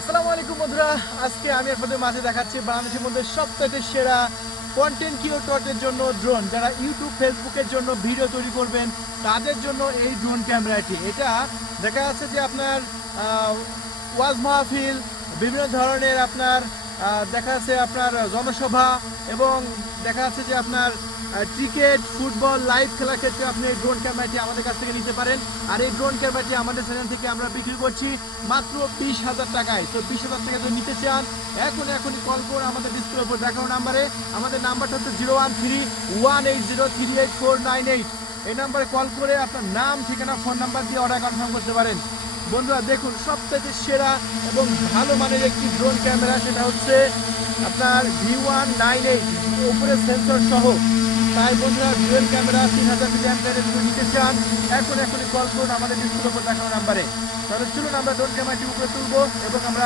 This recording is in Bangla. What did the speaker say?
আসসালামু আলাইকুম বন্ধুরা, আজকে আমি আপনাদের মাঝে দেখাচ্ছি বাংলাদেশের মধ্যে সবথেকে সেরা কন্টেন্ট ক্রিয়েটরদের জন্য ড্রোন। যারা ইউটিউব ফেসবুকের জন্য ভিডিও তৈরি করবেন তাদের জন্য এই ড্রোন ক্যামেরাটি। এটা দেখা যাচ্ছে যে আপনার ওয়াজ মাহফিল, বিভিন্ন ধরনের আপনার দেখা যাচ্ছে আপনার জনসভা, এবং দেখা যাচ্ছে যে আপনার ক্রিকেট, ফুটবল লাইভ খেলার ক্ষেত্রে আপনি এই ড্রোন ক্যামেরাটি আমাদের কাছ থেকে নিতে পারেন। আর এই ড্রোন ক্যামেরাটি আমাদের চ্যানেল থেকে আমরা বিক্রি করছি মাত্র 20,000 টাকায়। তো 20,000 টাকা যদি নিতে চান এখনই কল করুন আমাদের ডিসপ্লের উপর দেখানো নাম্বারে। আমাদের নাম্বারটা হচ্ছে 013-180-38498। এই নাম্বারে কল করে আপনার নাম, ঠিকানা, ফোন নাম্বার দিয়ে অর্ডার কনফার্ম করতে পারেন। বন্ধুরা দেখুন, সবথেকে সেরা এবং ভালো মানের একটি ড্রোন ক্যামেরা, সেটা হচ্ছে আপনার V198, উপরে সেন্সর সহ। তাই বন্ধুরা, ডুয়েল ক্যামেরা 3000 mAh যদি নিতে চান এখনই কল করুন আমাদের ডিসপ্লের উপর দেখানো নাম্বারে। তাহলে চলুন আমরা ড্রোন ক্যামেরাটি উপরে তুলবো এবং আমরা